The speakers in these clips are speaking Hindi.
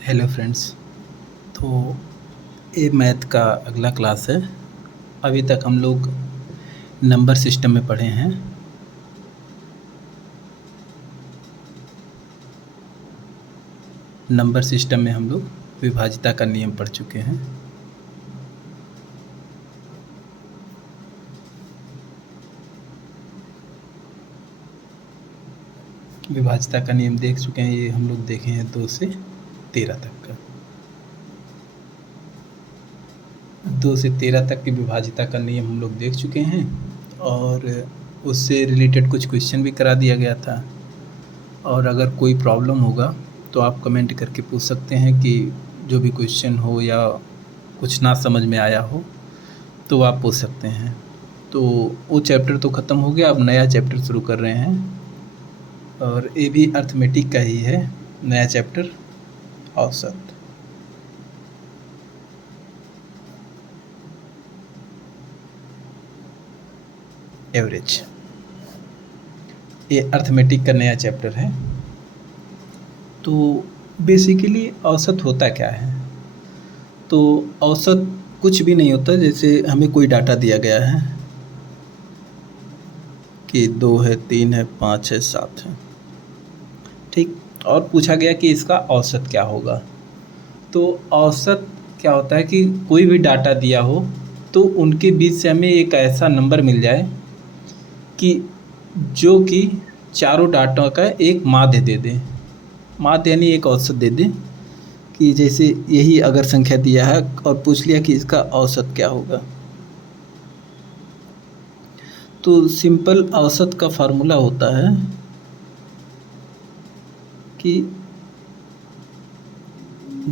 Hello friends. तो ये मैथ का अगला क्लास है। अभी तक हम लोग नंबर सिस्टम में पढ़े हैं। नंबर सिस्टम में हम लोग विभाज्यता का नियम पढ़ चुके हैं। विभाज्यता का नियम देख चुके हैं। ये हम लोग देखे हैं 2 से 13 तक का। 2 से 13 तक की विभाज्यता का नियम हम लोग देख चुके हैं और उससे रिलेटेड कुछ क्वेश्चन भी करा दिया गया था। और अगर कोई प्रॉब्लम होगा तो आप कमेंट करके पूछ सकते हैं कि जो भी क्वेश्चन हो या कुछ ना समझ में आया हो तो आप पूछ सकते हैं। तो वो चैप्टर तो ख़त्म हो गया, अब नया चैप्टर शुरू कर रहे हैं और ये भी अर्थमेटिक का ही है। नया चैप्टर औसत। एवरेज, ये अर्थमेटिक का नया चैप्टर है। तो बेसिकली औसत होता क्या है? तो औसत कुछ भी नहीं होता। जैसे हमें कोई डाटा दिया गया है कि 2 है, 3 है, 5 है, 7 है, ठीक। और पूछा गया कि इसका औसत क्या होगा। तो औसत क्या होता है कि कोई भी डाटा दिया हो तो उनके बीच से हमें एक ऐसा नंबर मिल जाए कि जो कि चारों डाटा का एक माध्य दे दे। माध्य यानी एक औसत दे दे कि जैसे यही अगर संख्या दिया है और पूछ लिया कि इसका औसत क्या होगा। तो सिंपल औसत का फार्मूला होता है कि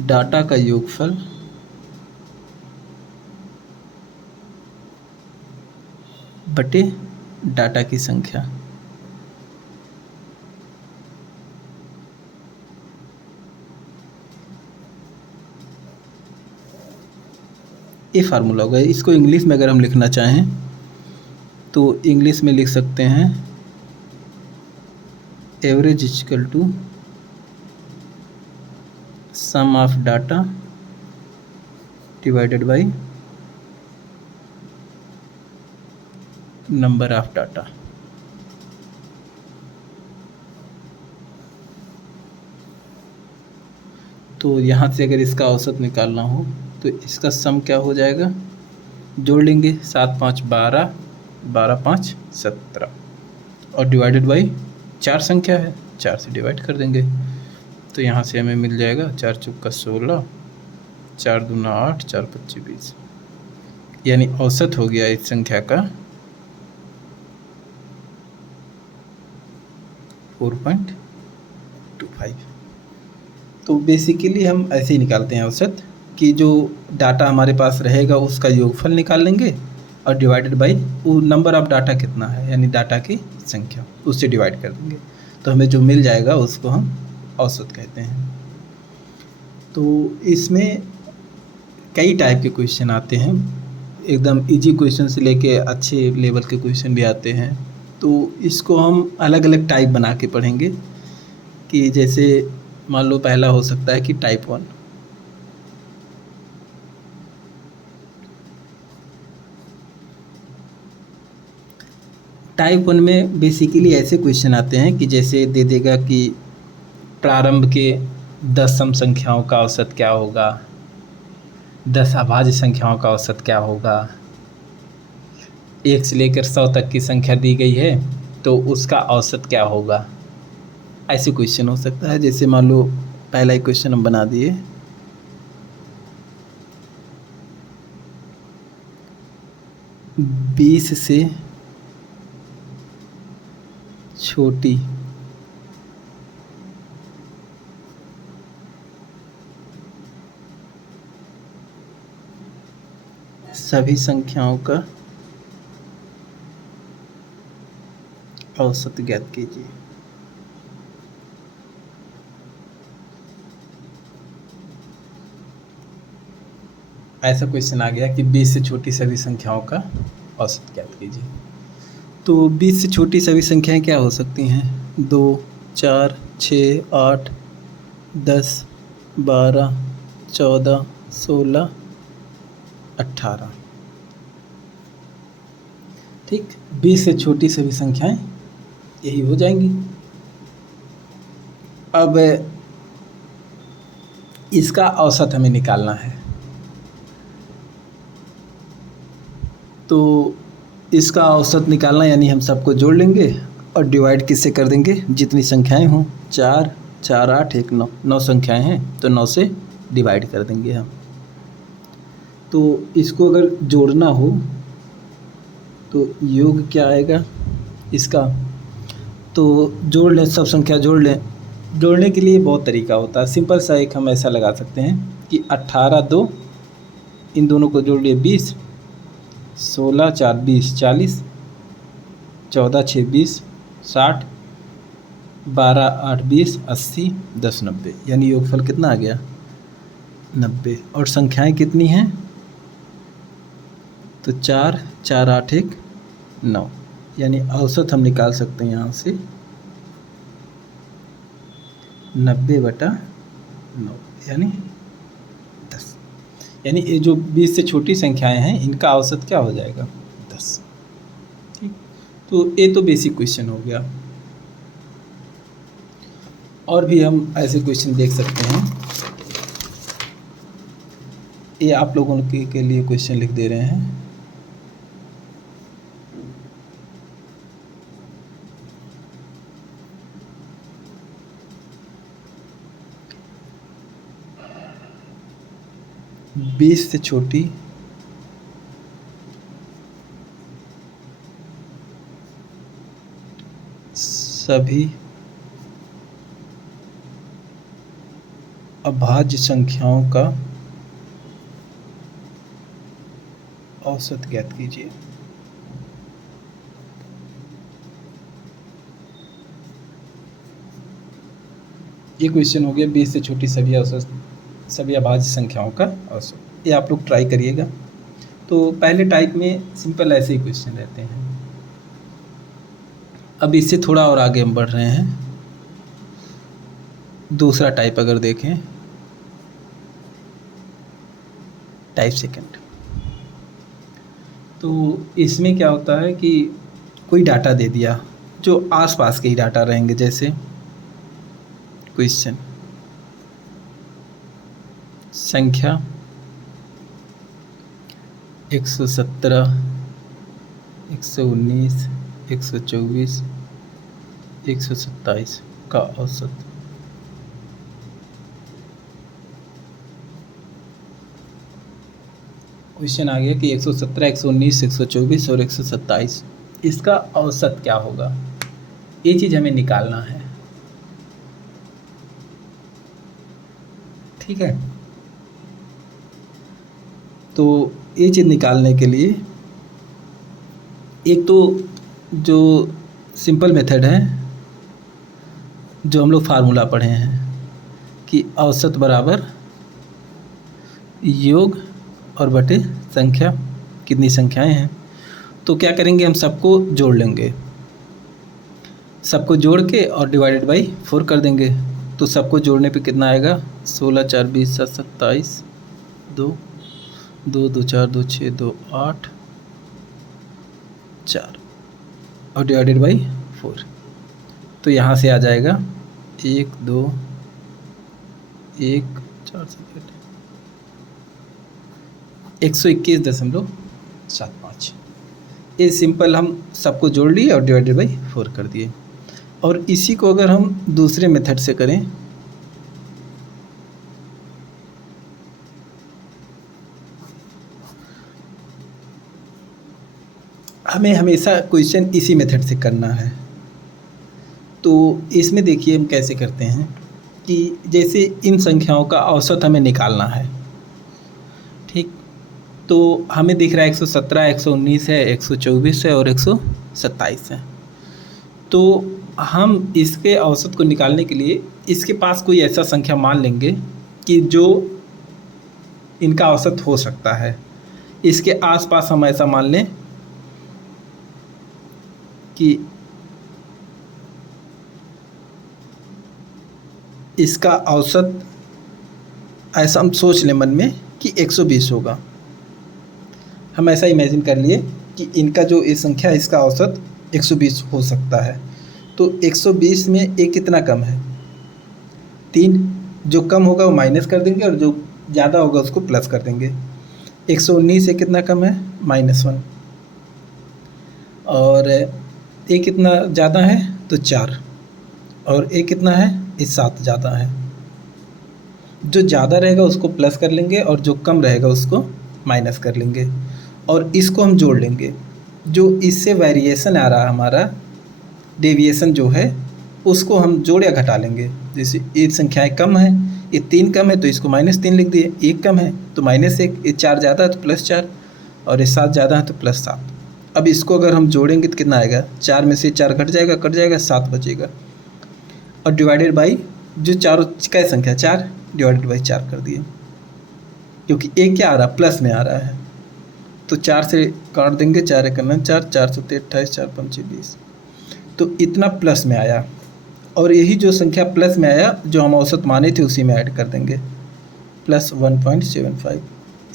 डाटा का योगफल बटे डाटा की संख्या। ये फार्मूला होगा। इसको इंग्लिश में अगर हम लिखना चाहें तो इंग्लिश में लिख सकते हैं average equal to sum of data divided by number of data. तो यहाँ से अगर इसका औसत निकालना हो तो इसका सम क्या हो जाएगा, जोड़ लेंगे 7 5 12, 12 5 17 और डिवाइडेड बाई 4 संख्या है, 4 से डिवाइड कर देंगे। तो यहाँ से हमें मिल जाएगा 4 चौका 16, 4 दूना 8, 4 पच्चीस 20, यानी औसत हो गया इस संख्या का 4.25। तो बेसिकली हम ऐसे ही निकालते हैं औसत कि जो डाटा हमारे पास रहेगा उसका योगफल निकाल लेंगे और डिवाइडेड बाई वो नंबर ऑफ डाटा कितना है यानी डाटा की संख्या, उससे डिवाइड कर देंगे। तो हमें जो मिल जाएगा उसको हम औसत कहते हैं। तो इसमें कई टाइप के क्वेश्चन आते हैं। एकदम इजी क्वेश्चन से लेके अच्छे लेवल के क्वेश्चन भी आते हैं। तो इसको हम अलग अलग टाइप बना के पढ़ेंगे कि जैसे मान लो पहला हो सकता है कि टाइप 1। टाइप 1 में बेसिकली ऐसे क्वेश्चन आते हैं कि जैसे दे देगा कि प्रारंभ के 10 सम संख्याओं का औसत क्या होगा, 10 अभाज्य संख्याओं का औसत क्या होगा, 1 से लेकर 100 तक की संख्या दी गई है तो उसका औसत क्या होगा। ऐसे क्वेश्चन हो सकता है। जैसे मान लो पहला ही क्वेश्चन हम बना दिए, बीस से छोटी सभी संख्याओं का औसत ज्ञात कीजिए। ऐसा क्वेश्चन आ गया कि 20 से छोटी सभी संख्याओं का औसत ज्ञात कीजिए। तो 20 से छोटी सभी संख्याएं क्या हो सकती हैं, 2 4 6 8 10 12, 14, 16, 18। ठीक, 20 से छोटी सभी संख्याएं यही हो जाएंगी। अब इसका औसत हमें निकालना है, तो इसका औसत निकालना यानी हम सबको जोड़ लेंगे और डिवाइड किससे कर देंगे, जितनी संख्याएं हों। 4, 4, 8, 1, 9, 9 संख्याएं हैं तो 9 से डिवाइड कर देंगे हम। तो इसको अगर जोड़ना हो तो योग क्या आएगा इसका, तो जोड़ लें, सब संख्या जोड़ लें। जोड़ने के लिए बहुत तरीका होता है, सिंपल सा एक हम ऐसा लगा सकते हैं कि 18, 2, इन दोनों को जोड़ लिए 20, 16, 4, 20, 40, 14, 6, 20, 60, 12, 8, 20, 80, 10, 90, यानी योगफल कितना आ गया, 90। और संख्याएं कितनी हैं, तो 4, 4, 8, 1, 9, यानी औसत हम निकाल सकते हैं यहाँ से 90/9 यानी 10। यानी ये जो 20 से छोटी संख्याएं हैं इनका औसत क्या हो जाएगा, 10। ठीक, तो ये तो बेसिक क्वेश्चन हो गया। और भी हम ऐसे क्वेश्चन देख सकते हैं, ये आप लोगों के लिए क्वेश्चन लिख दे रहे हैं। बीस से छोटी सभी अभाज्य संख्याओं का औसत ज्ञात कीजिए। ये क्वेश्चन हो गया 20 से छोटी सभी अभाज्य संख्याओं का औसत। ये आप लोग ट्राई करिएगा। तो पहले टाइप में सिंपल ऐसे ही क्वेश्चन रहते हैं। अब इससे थोड़ा और आगे हम बढ़ रहे हैं। दूसरा टाइप अगर देखें, टाइप सेकंड, तो इसमें क्या होता है कि कोई डाटा दे दिया जो आसपास के ही डाटा रहेंगे, जैसे क्वेश्चन संख्या 117, 119, 124, 127 का औसत। क्वेश्चन आ गया कि 117, 119, 124 और 127, इसका औसत क्या होगा, ये चीज़ हमें निकालना है। ठीक है, तो ये चीज़ निकालने के लिए एक तो जो सिंपल मेथड है, जो हम लोग फार्मूला पढ़े हैं कि औसत बराबर योग और बटे संख्या, कितनी संख्याएं हैं। तो क्या करेंगे, हम सबको जोड़ लेंगे, सबको जोड़ के और डिवाइडेड बाई 4 कर देंगे। तो सबको जोड़ने पे कितना आएगा, 16, 4, 20, 7, 27, 2, 2, 2, 4, 2, 6, 2, 8, 4 और डिवाइडेड बाई 4। तो यहाँ से आ जाएगा 1, 2, 1, 4, 121.75। ये सिंपल हम सबको जोड़ लिए और डिवाइडेड बाई 4 कर दिए। और इसी को अगर हम दूसरे मेथड से करें, हमें हमेशा क्वेश्चन इसी मेथड से करना है। तो इसमें देखिए हम कैसे करते हैं कि जैसे इन संख्याओं का औसत हमें निकालना है। ठीक, तो हमें दिख रहा है 117, 119 है, 124 है और 127 है। तो हम इसके औसत को निकालने के लिए इसके पास कोई ऐसा संख्या मान लेंगे कि जो इनका औसत हो सकता है। इसके आसपास हम ऐसा मान लें कि इसका औसत ऐसा हम सोच लें मन में कि 120 होगा। हम ऐसा इमेजिन कर लिए कि इनका जो ये संख्या है इसका औसत 120 हो सकता है। तो 120 में ए कितना कम है? 3। जो कम होगा वो माइनस कर देंगे और जो ज़्यादा होगा उसको प्लस कर देंगे। 119 से कितना कम है? -1। और ए कितना ज़्यादा है? तो 4। और ए कितना है? ये 7 ज़्यादा है। जो ज़्यादा रहेगा उसको प्लस कर लेंगे और जो कम रहेगा उसको माइनस कर लेंगे और इसको हम जोड़ लेंगे। जो इससे वेरिएशन आ रहा है हमारा, डेविएशन जो है, उसको हम जोड़ या घटा लेंगे। जैसे ये संख्याएं कम है, ये 3 कम है तो इसको -3 लिख दिए, 1 कम है तो -1, ये 4 ज़्यादा है तो +4 और ये 7 ज़्यादा है तो +7। अब इसको अगर हम जोड़ेंगे तो कितना आएगा? 4 में से 4 कट जाएगा 7 बचेगा और डिवाइडेड बाई जो चारों क्या संख्या 4 डिवाइडेड बाई 4 कर दिए, क्योंकि ए क्या आ रहा है? प्लस में आ रहा है। तो 4 से काट देंगे, 4 एक करना 4, 4 7 28, 4 5 20। तो इतना प्लस में आया और यही जो संख्या प्लस में आया जो हम औसत माने थे उसी में ऐड कर देंगे +1.75।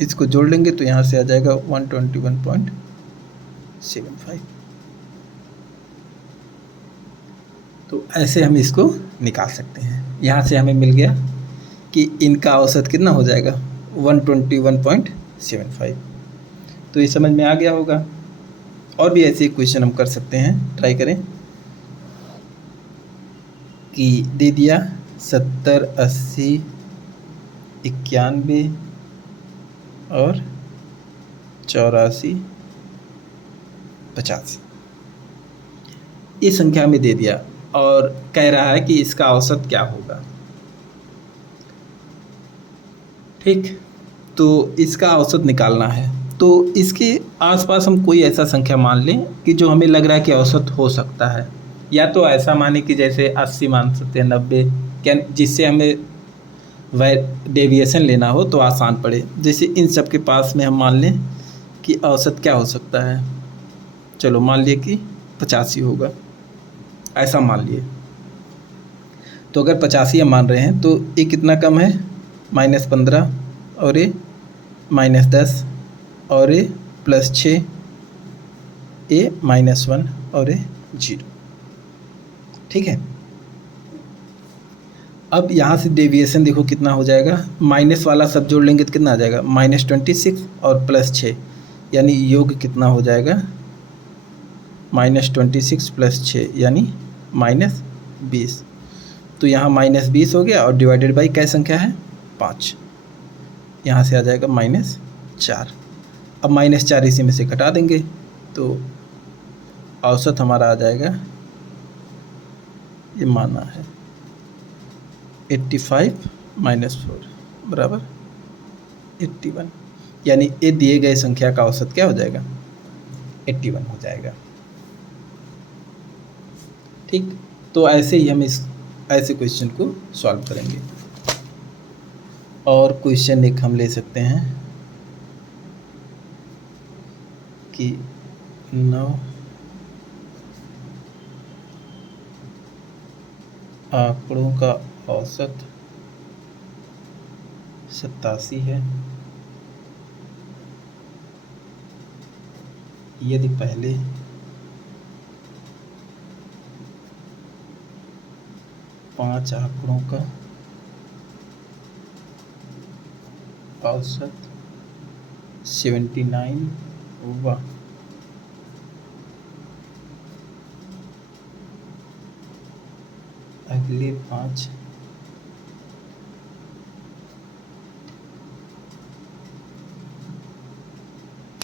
इसको जोड़ लेंगे तो यहाँ से आ जाएगा 121.75। तो ऐसे हम इसको निकाल सकते हैं। यहाँ से हमें मिल गया कि इनका औसत कितना हो जाएगा? 121.75। तो ये समझ में आ गया होगा। और भी ऐसे क्वेश्चन हम कर सकते हैं, ट्राई करें। कि दे दिया 70, 80, 91 और 84, 85 ये संख्या में दे दिया और कह रहा है कि इसका औसत क्या होगा। ठीक, तो इसका औसत निकालना है। तो इसके आसपास हम कोई ऐसा संख्या मान लें कि जो हमें लग रहा है कि औसत हो सकता है, या तो ऐसा माने कि जैसे 80 मान सकते हैं, 90, क्या जिससे हमें डेविएशन लेना हो तो आसान पड़े। जैसे इन सब के पास में हम मान लें कि औसत क्या हो सकता है। चलो मान लिए कि 85 होगा, ऐसा मान लिए। तो अगर 85 हम मान रहे हैं तो ये कितना कम है? -15 और ये -10 और ये +6, ये -1 और ये 0। ठीक है। अब यहाँ से डेविएशन देखो कितना हो जाएगा, माइनस वाला सब जोड़ लेंगे तो कितना आ जाएगा? -26 और +6, यानी योग कितना हो जाएगा? -26 + 6 यानी -20। तो यहाँ -20 हो गया और डिवाइडेड बाई क्या संख्या है? 5। यहाँ से आ जाएगा -4। अब -4 इसी में से घटा देंगे तो औसत हमारा आ जाएगा, ये माना है 85 - 4 बराबर 81, यानी ये दिए गए संख्या का औसत क्या हो जाएगा? 81 हो जाएगा। ठीक, तो ऐसे ही हम ऐसे क्वेश्चन को सॉल्व करेंगे। और क्वेश्चन एक हम ले सकते हैं कि 9 आंकड़ों का औसत 87 है यदि पहले 5 आंकड़ों का औसत 79 हुआ अगले 5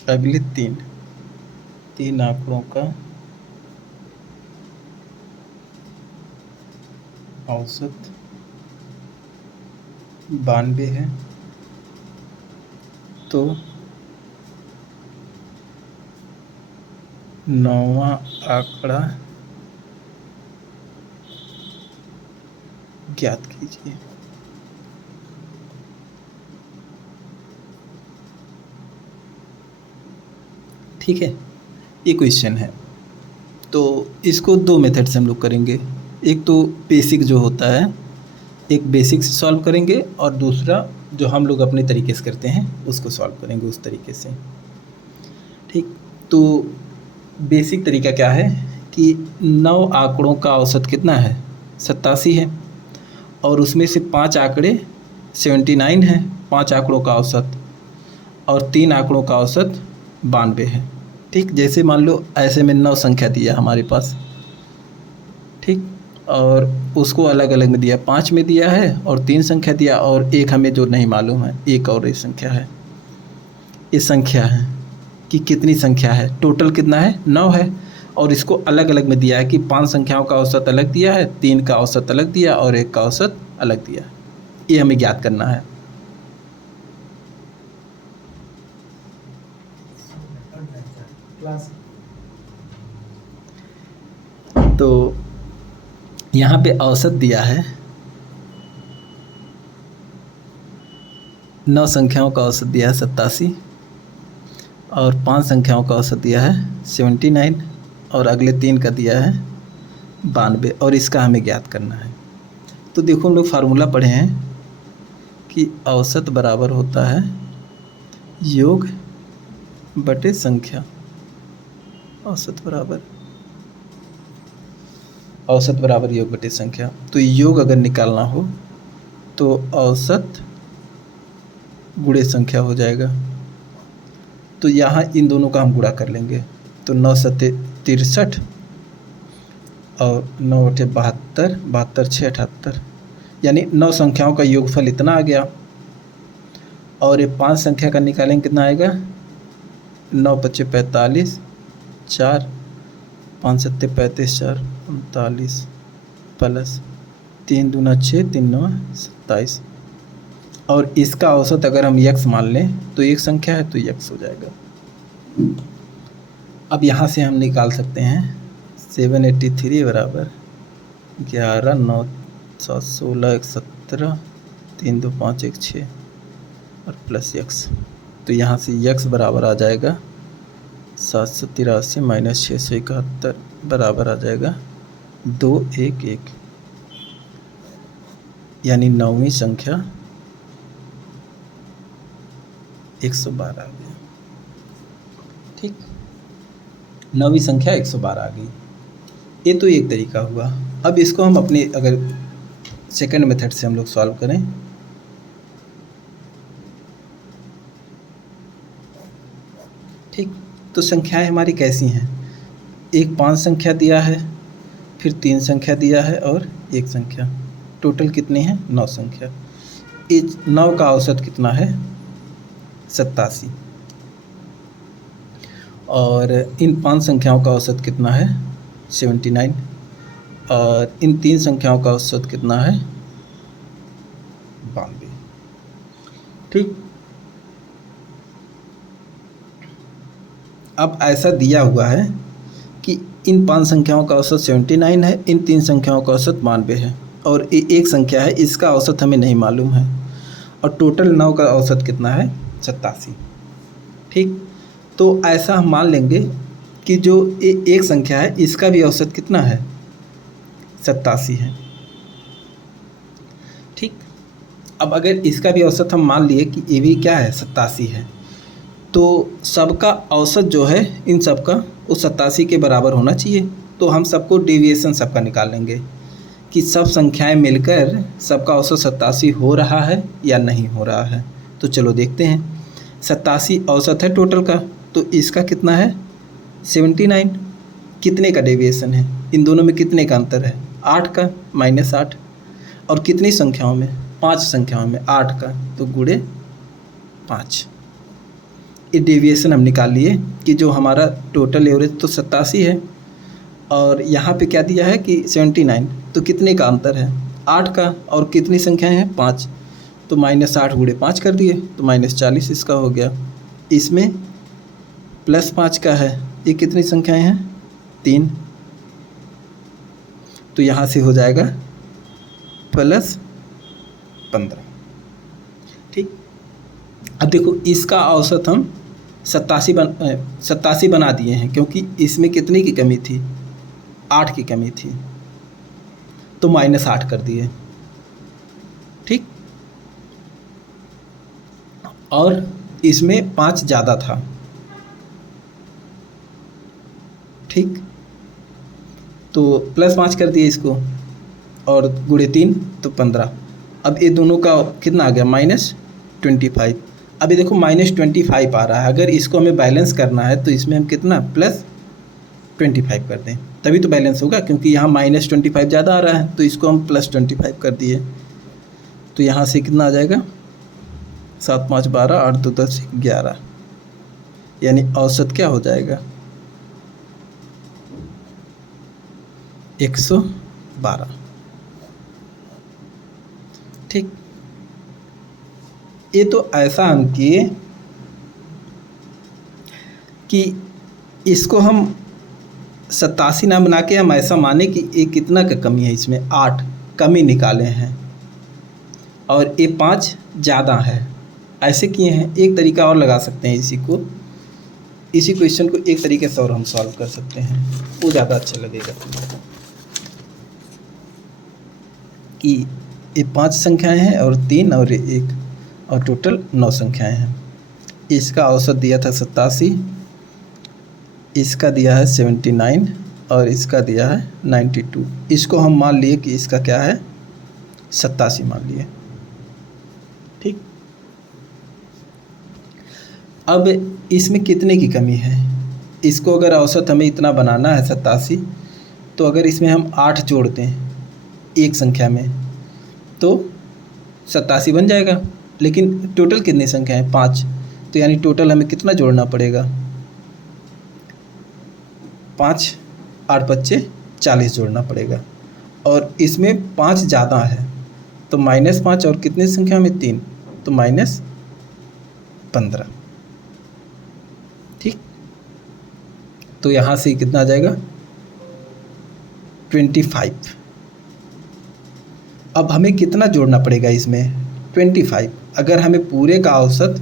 अगले 3 आंकड़ों का औसत 92 है, तो 9वां आंकड़ा ज्ञात कीजिए। ठीक है, ये क्वेश्चन है। तो इसको 2 मेथड से हम लोग करेंगे। एक तो बेसिक जो होता है एक बेसिक से सॉल्व करेंगे और दूसरा जो हम लोग अपने तरीके से करते हैं उसको सॉल्व करेंगे उस तरीके से। ठीक, तो बेसिक तरीका क्या है कि 9 आंकड़ों का औसत कितना है, 87 है, और उसमें से 5 आंकड़े 79 है, 5 आंकड़ों का औसत, और 3 आंकड़ों का औसत 92 है। ठीक, जैसे मान लो ऐसे में 9 संख्या दिया हमारे पास, ठीक, और उसको अलग अलग में दिया, 5 में दिया है और 3 संख्या दिया, और एक हमें जो नहीं मालूम है, एक और ये संख्या है, ये संख्या है कि कितनी संख्या है, टोटल कितना है, 9 है, और इसको अलग अलग में दिया है कि 5 संख्याओं का औसत अलग दिया है, 3 का औसत अलग दिया और 1 का औसत अलग दिया। ये हमें ज्ञात करना है। तो यहाँ पे औसत दिया है, 9 संख्याओं का औसत दिया है 87, और 5 संख्याओं का औसत दिया है 79, और अगले 3 का दिया है 92, और इसका हमें ज्ञात करना है। तो देखो हम लोग फार्मूला पढ़े हैं कि औसत बराबर होता है योग बटे संख्या। औसत बराबर योग बटे संख्या। तो योग अगर निकालना हो तो औसत गुणे संख्या हो जाएगा। तो यहाँ इन दोनों का हम गुणा कर लेंगे, तो 9 सत्ते 63 और 9 अठे 72, 72 6 78, यानी 9 संख्याओं का योगफल इतना आ गया। और ये 5 संख्या का निकालेंगे कितना आएगा, 9 पच्चे 45, 4 5 सत्ते 35, 4 39, प्लस 3 दूना 6, 3 9 27, और इसका औसत अगर हम x मान लें तो एक संख्या है तो x हो जाएगा। अब यहाँ से हम निकाल सकते हैं 783 बराबर 11 9 7 16 1 17 3 2 5 1 6 और प्लस x। तो यहाँ से x बराबर आ जाएगा 783 माइनस 671 बराबर आ जाएगा 211, यानी 9वीं संख्या 112 आ गया। ठीक, 9वीं संख्या 112 आ गई। ये तो एक तरीका हुआ। अब इसको हम अपने अगर सेकंड मेथड से हम लोग सॉल्व करें, ठीक, तो संख्याएं हमारी कैसी हैं, एक 5 संख्या दिया है, फिर 3 संख्या दिया है और 1 संख्या, टोटल कितनी है 9 संख्या। इस 9 का औसत कितना है 87, और इन 5 संख्याओं का औसत कितना है 79, और इन 3 संख्याओं का औसत कितना है 92। ठीक, अब ऐसा दिया हुआ है कि इन 5 संख्याओं का औसत 79 है, इन 3 संख्याओं का औसत 92 है, और एक संख्या है इसका औसत हमें नहीं मालूम है, और टोटल 9 का औसत कितना है 87। ठीक, तो ऐसा हम मान लेंगे कि जो एक संख्या है इसका भी औसत कितना है 87 है। ठीक, अब अगर इसका भी औसत हम मान लिए कि ये भी क्या है 87 है, तो सबका औसत जो है इन सबका उस 87 के बराबर होना चाहिए। तो हम सबको डेविएशन सबका निकाल लेंगे कि सब संख्याएं मिलकर सबका औसत 87 हो रहा है या नहीं हो रहा है। तो चलो देखते हैं, 87 औसत है टोटल का, तो इसका कितना है 79, कितने का डेविएशन है, इन दोनों में कितने का अंतर है 8 का, -8, और कितनी संख्याओं में 5 संख्याओं में 8 का, तो गुणे 5। ये डेविएशन हम निकाल लिए कि जो हमारा टोटल एवरेज तो 87 है, और यहाँ पे क्या दिया है कि 79, तो कितने का अंतर है 8 का, और कितनी संख्याएं हैं 5, तो -8 गुणे 5 कर दिए, तो -40 इसका हो गया। इसमें +5 का है, ये कितनी संख्याएं हैं 3, तो यहाँ से हो जाएगा +15। ठीक, अब देखो इसका औसत हम 87 बना दिए हैं, क्योंकि इसमें कितने की कमी थी 8 की कमी थी, तो -8 कर दिए। और इसमें 5 ज़्यादा था, ठीक। तो +5 कर दिए इसको और गुणे 3 तो 15। अब ये दोनों का कितना आ गया -25। अभी देखो -25 आ रहा है, अगर इसको हमें बैलेंस करना है तो इसमें हम कितना +25 कर दें, तभी तो बैलेंस होगा, क्योंकि यहाँ -25 ज़्यादा आ रहा है तो इसको हम +25 कर दिए। तो यहाँ से कितना आ जाएगा 7 5 12 8 2 10 11, यानी औसत क्या हो जाएगा 112, ठीक। ये तो ऐसा हम किए कि इसको हम 87 ना बना के हम ऐसा माने कि ये कितना का कमी है, इसमें 8 कमी निकाले हैं और ये 5 ज़्यादा है, ऐसे किए हैं। एक तरीका और लगा सकते हैं इसी क्वेश्चन को एक तरीके से और हम सॉल्व कर सकते हैं, वो ज़्यादा अच्छा लगेगा कि ये 5 संख्याएं हैं और 3 और 1 और टोटल 9 संख्याएं हैं। इसका औसत दिया था 87, इसका दिया है 79 और इसका दिया है 92। इसको हम मान लिए कि इसका क्या है 87 मान लिए, ठीक। अब इसमें कितने की कमी है, इसको अगर औसत हमें इतना बनाना है 87, तो अगर इसमें हम 8 जोड़ दें एक संख्या में तो 87 बन जाएगा, लेकिन टोटल कितनी संख्या है 5, तो यानी टोटल हमें कितना जोड़ना पड़ेगा 5 8 5 40 जोड़ना पड़ेगा, और इसमें 5 ज़्यादा है तो -5 और कितनी संख्या में 3 तो -15, ठीक। तो यहाँ से कितना आ जाएगा 25। अब हमें कितना जोड़ना पड़ेगा इसमें 25। अगर हमें पूरे का औसत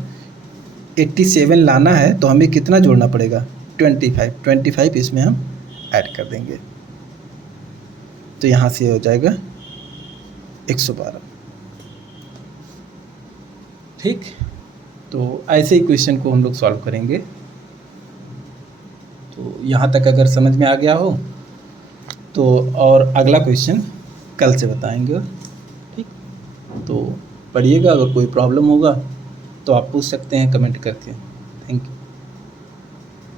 87 लाना है तो हमें कितना जोड़ना पड़ेगा 25 इसमें हम ऐड कर देंगे, तो यहाँ से हो जाएगा 112, ठीक। तो ऐसे ही क्वेश्चन को हम लोग सॉल्व करेंगे। तो यहाँ तक अगर समझ में आ गया हो तो और अगला क्वेश्चन कल से बताएंगे, ठीक। तो पढ़िएगा, अगर कोई प्रॉब्लम होगा तो आप पूछ सकते हैं कमेंट करके। Thank you.